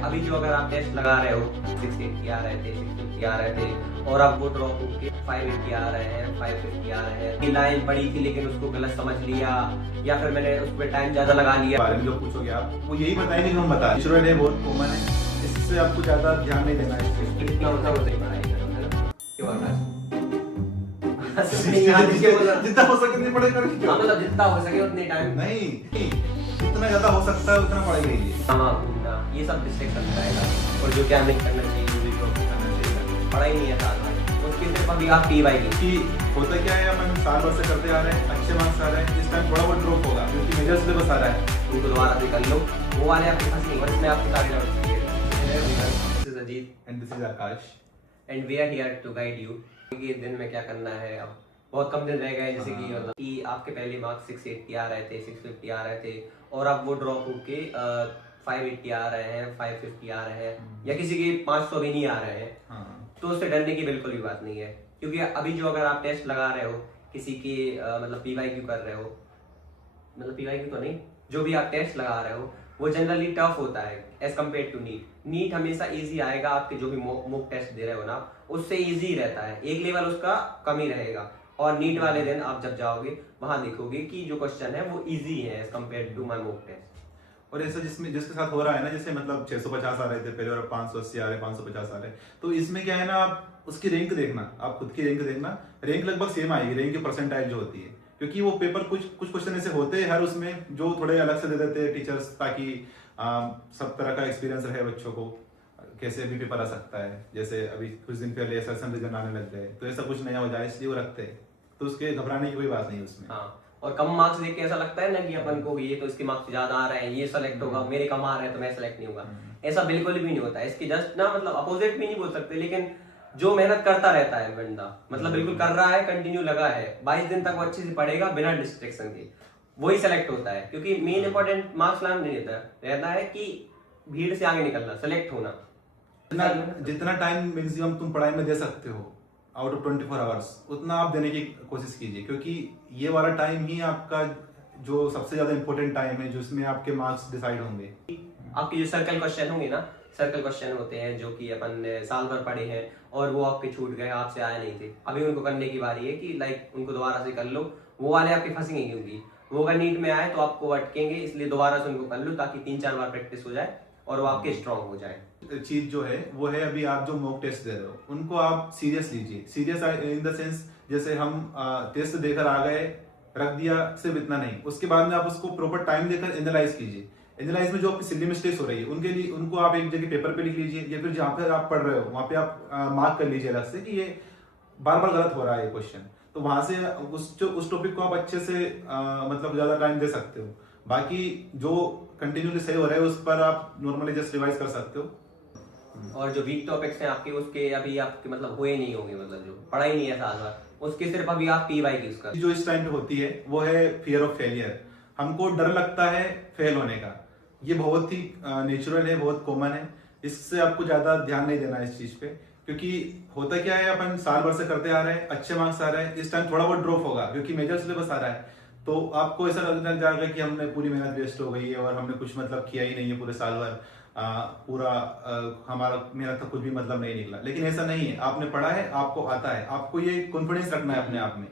अभी जो अगर आप टेस्ट लगा रहे हो 680 आ रहे थे, 650 आ रहे थे और आप वो ड्रॉप होके 580 आ रहे हैं, 550 आ रहे हैं। ये लाइन पड़ी थी लेकिन उसको गलत समझ लिया या फिर मैंने उस पर टाइम ज्यादा लगा लिया। बारे में जो पूछोगे आप वो यही बताएंगे जो हम बता रहे हैं। बहुत कॉमन है, इससे आपको ज्यादा ध्यान नहीं देना है। कितना होता है उतना ही पढ़ाई करो, है ना? क्यों आकाश? जितना हो सके उतनी पढ़ाई करें। हाँ, मतलब जितना हो सके उतने टाइम नहीं, जितना ज्यादा हो सकता है उतना पढ़ाई कीजिए। हाँ, घूमना ये सब डिस्ट्रैक्शन रहेगा और जो क्या नहीं करना चाहिए वो भी करना चाहिए। पढ़ाई नहीं है साल भर, उसकी सिर्फ अभी आप पी वाई कि होता क्या है, अपन साल भर से करते आ रहे हैं, अच्छे मार्क्स आ रहे हैं, इस टाइम थोड़ा बहुत ड्रॉप होगा क्योंकि मेजर सिलेबस आ रहा है। उनको दोबारा से कर लो, वो वाले आपके पास नहीं, इसमें आपको सारे डाउट्स चाहिए। This is Ajit and this is Akash and we are here to guide you कि दिन में क्या करना है। अब बहुत कम दिन रह गए, जैसे कि मतलब कि आपके पहले मार्क्स 680 आ रहे थे, 650 आ रहे थे और आप वो ड्रॉप होके 580 आ रहे हैं, 550 आ रहे हैं या किसी के 500 भी नहीं आ रहे हैं, तो उससे डरने की बिल्कुल भी बात नहीं है। क्योंकि अभी जो अगर आप टेस्ट लगा रहे हो किसी के मतलब पीवाईक्यू कर रहे हो, मतलब पीवाईक्यू तो नहीं, जो भी आप टेस्ट लगा रहे हो वो जनरली टफ होता है as compare to NEET. NEET हमेशा इजी आएगा, आपके जो भी मॉक टेस्ट दे रहे हो ना उससे इजी रहता है, एक लेवल उसका कम ही रहेगा। और नीट वाले दिन आप जब जाओगे वहां देखोगे कि जो क्वेश्चन है वो इजी है as compare to my mock test. और ऐसा जिसके साथ हो रहा है ना, जैसे मतलब 650 आ रहे थे पहले और 580 आ रहे, 550 आ रहे, तो इसमें क्या है ना, आप उसकी रैंक देखना, आप खुद की रैंक देखना, रैंक लगभग सेम आएगी, रैंक की परसेंटाइल जो होती है। क्योंकि वो पेपर कुछ क्वेश्चन ऐसे होते हैं हर उसमें जो थोड़े अलग से दे देते हैं टीचर्स, ताकि सब तरह का एक्सपीरियंस रहे बच्चों को, कैसे भी पेपर आ सकता है। जैसे अभी कुछ दिन पहले एसएसएम रीजन आने लग गए, तो ऐसा कुछ नया हो जाए इसलिए वो रखते हैं, तो उसके घबराने की कोई बात नहीं उसमें। हाँ, और कम मार्क्स देख के ऐसा लगता है ना कि अपन को ये तो इसके मार्क्स ज्यादा आ रहे हैं, ये सेलेक्ट होगा, मेरे कम आ रहे हैं तो मैं सेलेक्ट नहीं होगा। ऐसा बिल्कुल भी नहीं होता है। इसकी जस्ट ना मतलब अपोजिट भी नहीं बोल सकते, लेकिन जो मेहनत करता रहता है बंदा, मतलब बिल्कुल कर रहा है, कंटिन्यू लगा है, 22 दिन तक वो अच्छे से पढ़ेगा बिना डिस्ट्रैक्शन के, वही सेलेक्ट होता है। क्योंकि मेन इंपॉर्टेंट मार्क्स लाना नहीं रहता है कि भीड़ से आगे निकलना, सेलेक्ट होना। जितना टाइम मैक्सिमम तुम पढ़ाई में दे सकते हो आउट ऑफ 24 आवर्स, उतना आप देने की कोशिश कीजिए। क्योंकि ये वाला टाइम ही आपका जो सबसे ज्यादा इंपॉर्टेंट टाइम है, जिसमें आपके मार्क्स डिसाइड होंगे। आपके जो सर्कल क्वेश्चन होंगे ना, सर्कल क्वेश्चन होते हैं जो कि अपन साल भर पढ़े हैं और वो आपके छूट गए, आपसे आए नहीं थे, अभी उनको करने की बारी है कि लाइक उनको दोबारा से कर लो। वो वाले आपके फंसेंगे क्योंकि वो अगर नीट में आए तो आपको अटकेंगे, इसलिए दोबारा से उनको कर लो ताकि 3-4 बार प्रैक्टिस हो जाए और वो आपके स्ट्रॉन्ग हो जाए। चीज जो है वो है, अभी आप जो मॉक टेस्ट दे रहे हो उनको आप सीरियस लीजिए। सीरियस इन द सेंस, जैसे हम टेस्ट देकर आ गए, रख दिया, सिर्फ इतना नहीं, उसके बाद में आप उसको प्रॉपर टाइम देकर एनालाइज कीजिए। एनालाइज में जो आपकी सिली मिस्टेक्स हो रही है उनके लिए उनको आप एक जगह पेपर पे लिख लीजिए, या फिर जहाँ पर आप पढ़ रहे हो वहाँ पे आप मार्क कर लीजिए अलग से कि ये बार बार गलत हो रहा है ये क्वेश्चन। तो वहां से उस टॉपिक को आप अच्छे से मतलब ज्यादा टाइम दे सकते हो। बाकी जो कंटिन्यूली सही हो रहा है उस पर आप नॉर्मली जस्ट रिवाइज कर सकते हो। और जो वीक टॉपिक्स हैं आपके, उसके अभी आपके मतलब हुए नहीं होंगे, मतलब जो पढ़ाई नहीं है साल भर, उसके सिर्फ अभी आप पीवाईक्यूज कर। जो इस टाइम पे होती है वो है फियर ऑफ फेलियर। हमको डर लगता है फेल होने का, ये बहुत ही नेचुरल है, बहुत कॉमन है। इससे आपको ज्यादा ध्यान नहीं देना इस चीज पे। क्योंकि होता क्या है, अपन साल भर से करते आ रहे हैं, अच्छे मार्क्स आ रहे हैं, इस टाइम थोड़ा बहुत ड्रॉप होगा क्योंकि मेजर सिलेबस आ रहा है, तो आपको ऐसा लगने लग जाएगा कि हमने पूरी मेहनत वेस्ट हो गई है और हमने कुछ मतलब किया ही नहीं है पूरे साल भर, पूरा हमारा मेहनत का कुछ भी मतलब नहीं निकला। लेकिन ऐसा नहीं है, आपने पढ़ा है, आपको आता है, आपको ये कॉन्फिडेंस रखना है अपने आप में।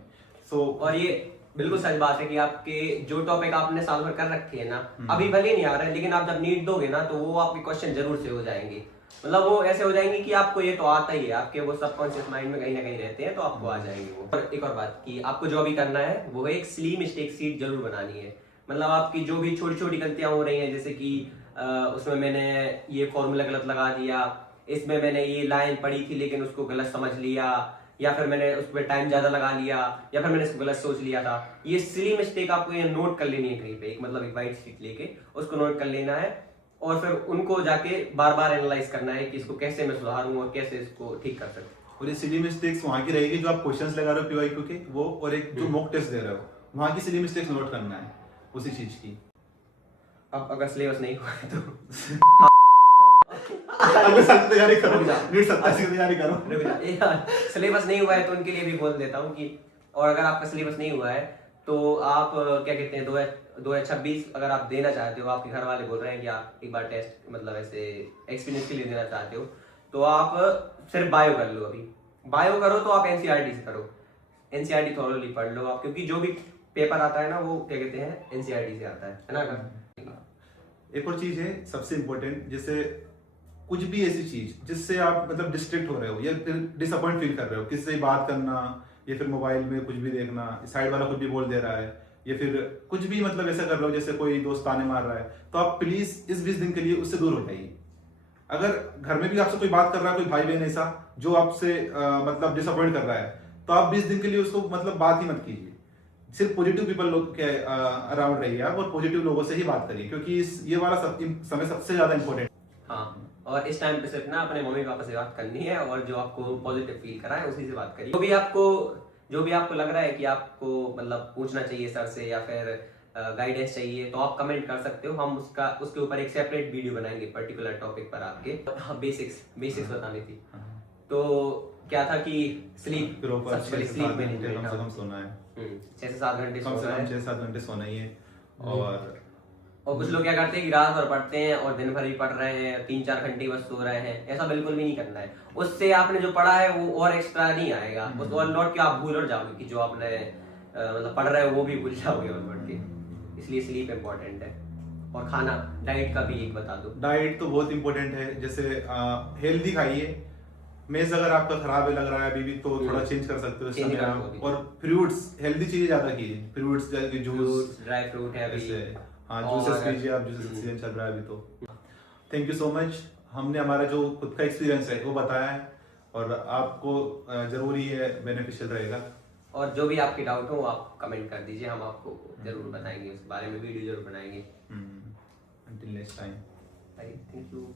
और ये बिल्कुल सच बात है कि आपके जो टॉपिक आपने साल भर कर रखे है ना, अभी भले नहीं आ रहा है, लेकिन आप जब नीट दोगे ना तो वो आपके क्वेश्चन जरूर से हो जाएंगे। मतलब वो ऐसे हो जाएंगे कि आपको ये तो आता ही है, आपके वो सबकॉन्शियस माइंड में कहीं ना कहीं रहते हैं, तो आपको आ जाएंगे वो। और एक और बात कि आपको जो भी करना है वो एक सिली मिस्टेक सीट जरूर बनानी है। मतलब आपकी जो भी छोटी छोटी गलतियां हो रही हैं, जैसे कि उसमें मैंने ये फॉर्मूला गलत लगा दिया, इसमें मैंने ये लाइन पढ़ी थी लेकिन उसको गलत समझ लिया, या फिर मैंने उस पर टाइम ज्यादा लगा लिया, या फिर मैंने इसको गलत सोच लिया था। ये सिली मिस्टेक आपको ये नोट कर लेनी है कहीं पे, एक मतलब एक वाइट शीट लेके उसको नोट कर लेना है और फिर उनको जाके बार बार एनालाइज करना है कि इसको कैसे मैं सुधारूं और कैसे इसको ठीक कर सकूं। और ये सिली मिस्टेक्स वहां की रहेगी जो आप क्वेश्चंस लगा रहे हो पीवाईक्यू के, वो और एक जो मॉक टेस्ट दे रहे हो वहां की सिली मिस्टेक्स नोट करना है उसी चीज की। अब अगर सिलेबस नहीं हुआ है तो अगले साल की तैयारी करो, नीट 27 की तैयारी करो। सिलेबस नहीं हुआ है तो उनके लिए भी बोल देता हूँ कि, और अगर आपका सिलेबस नहीं हुआ है तो आप क्या कहते हैं 2026 अगर आप देना चाहते हो, आपके घर वाले बोल रहे हैं कि आप एक बार टेस्ट मतलब ऐसे एक्सपीरियंस के लिए देना चाहते हो, तो आप सिर्फ बायो कर लो। अभी बायो करो तो आप एनसीईआरटी से करो, एनसीईआरटी थॉरोली पढ़ लो आप, क्योंकि जो भी पेपर आता है ना वो क्या कहते हैं एनसीईआरटी से आता है ना। एक और चीज है सबसे इम्पोर्टेंट, जैसे कुछ भी ऐसी चीज जिससे आप मतलब डिस्ट्रैक्ट हो रहे हो या फिर डिसअपॉइंट फील कर रहे हो, किससे बात करना या फिर मोबाइल में कुछ भी देखना, साइड वाला कुछ भी बोल दे रहा है या फिर कुछ भी मतलब ऐसा कर रहे हो जैसे कोई दोस्त ताने मार रहा है, तो आप प्लीज इस 20 दिन के लिए उससे दूर हो जाइए। अगर घर में भी आपसे कोई बात कर रहा है, कोई भाई बहन ऐसा जो आपसे मतलब डिसअपॉइंट कर रहा है, तो आप 20 दिन के लिए उसको मतलब बात ही मत कीजिए। सिर्फ पॉजिटिव पीपल लोग के अराउंड रहिए आप और पॉजिटिव लोगों से ही बात करिए, क्योंकि ये वाला समय सबसे ज्यादा इंपॉर्टेंट। हाँ, और इस टाइम पे सिर्फ ना अपने मम्मी पापा से बात करनी है और जो आपको पॉजिटिव फील कराए उसी से बात करिए। जो भी आपको लग रहा है कि आपको मतलब पूछना चाहिए सर से या फिर गाइडेंस चाहिए, तो आप कमेंट कर सकते हो। हम उसके ऊपर एक सेपरेट वीडियो बनाएंगे पर्टिकुलर टॉपिक पर आपके। हाँ, बेसिक्स बतानी थी। तो क्या था कि स्लीप, सबसे पहले स्लीप में नहीं कम से कम सोना है। 6 से 7 घंटे कम से सोना कम है। 6-7 घंटे सोना ही है। और कुछ लोग क्या करते हैं कि रात भर पढ़ते हैं और दिन भर भी पढ़ रहे हैं, 3-4 घंटे बस सो रहे हैं। ऐसा बिल्कुल भी नहीं करना है। उससे आपने जो पढ़ा है वो और एक्स्ट्रा नहीं आएगा, उस और लौट के आप भूल और जाओगे कि जो आपने मतलब पढ़ रहे हो वो भी भूल जाओगे और लौट के। इसलिए स्लीप इम्पोर्टेंट है। और खाना, डाइट का भी एक बता दो। डाइट तो बहुत इंपॉर्टेंट है, जैसे हेल्दी खाइए। मेज अगर आपका खराब है लग रहा है अभी भी, तो थोड़ा चेंज कर सकते हो इस समय आप। और फ्रूट्स, हेल्दी चीजें ज्यादा कीजिए, फ्रूट्स जैसे कि जूस, ड्राई फ्रूट है अभी। हाँ जूसेस पीजिए आप, जूसेस सीजन चल रहा है अभी तो। थैंक यू सो मच, हमने हमारा जो खुद का एक्सपीरियंस है वो बताया है और आपको जरूर ये बेनिफिशियल रहेगा। और जो भी आपके डाउट हो वो आप कमेंट कर दीजिए, हम आपको जरूर बताएंगे, उस बारे में वीडियो जरूर बनाएंगे। Until next time. Thank you.